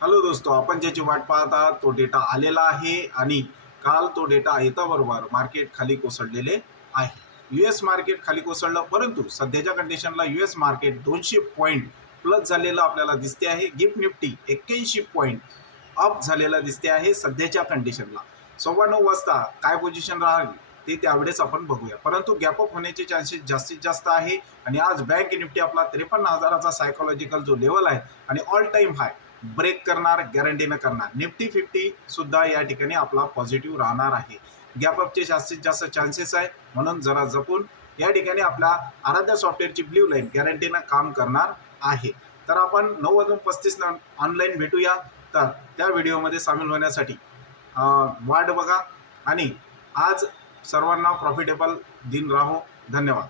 Hello दोस्तो आपण ज्याची वाट पाहता तो डेटा आलेला आहे आणि काल तो डेटा येताबरोबर मार्केट खाली कोसळलेले आहे. यू एस मार्केट खाली कोसळलं परंतु सध्याच्या कंडिशनला यू एस मार्केट दोनशे पॉईंट प्लस झालेलं आपल्याला दिसते आहे. गिफ्ट निफ्टी एक्क्याऐंशी पॉईंट अप झालेला दिसते आहे सध्याच्या कंडिशनला सव्वा नऊ वाजता काय पोझिशन राहील ते त्यावेळेस आपण बघूया. परंतु गॅपअप होण्याचे चान्सेस जास्तीत जास्त आहे आणि आज बँक निफ्टी आपला त्रेपन्न हजाराचा सायकोलॉजिकल जो लेवल आहे आणि ऑल टाईम हाय ब्रेक करणार गॅरंटीनं करणार. निफ्टी फिफ्टी सुद्धा या ठिकाणी आपला पॉझिटिव्ह राहणार आहे. गॅपअपचे जास्तीत जास्त चान्सेस आहे. म्हणून जरा जपून या ठिकाणी आपल्या आराध्या सॉफ्टवेअरची ब्ल्यू लाईन गॅरंटीनं काम करणार आहे. तर आपण नऊ वाजून पस्तीस ऑनलाईन भेटूया. तर त्या व्हिडिओमध्ये सामील होण्यासाठी वाट बघा. आणि आज सर्वांना प्रॉफिटेबल दिन राहो. धन्यवाद.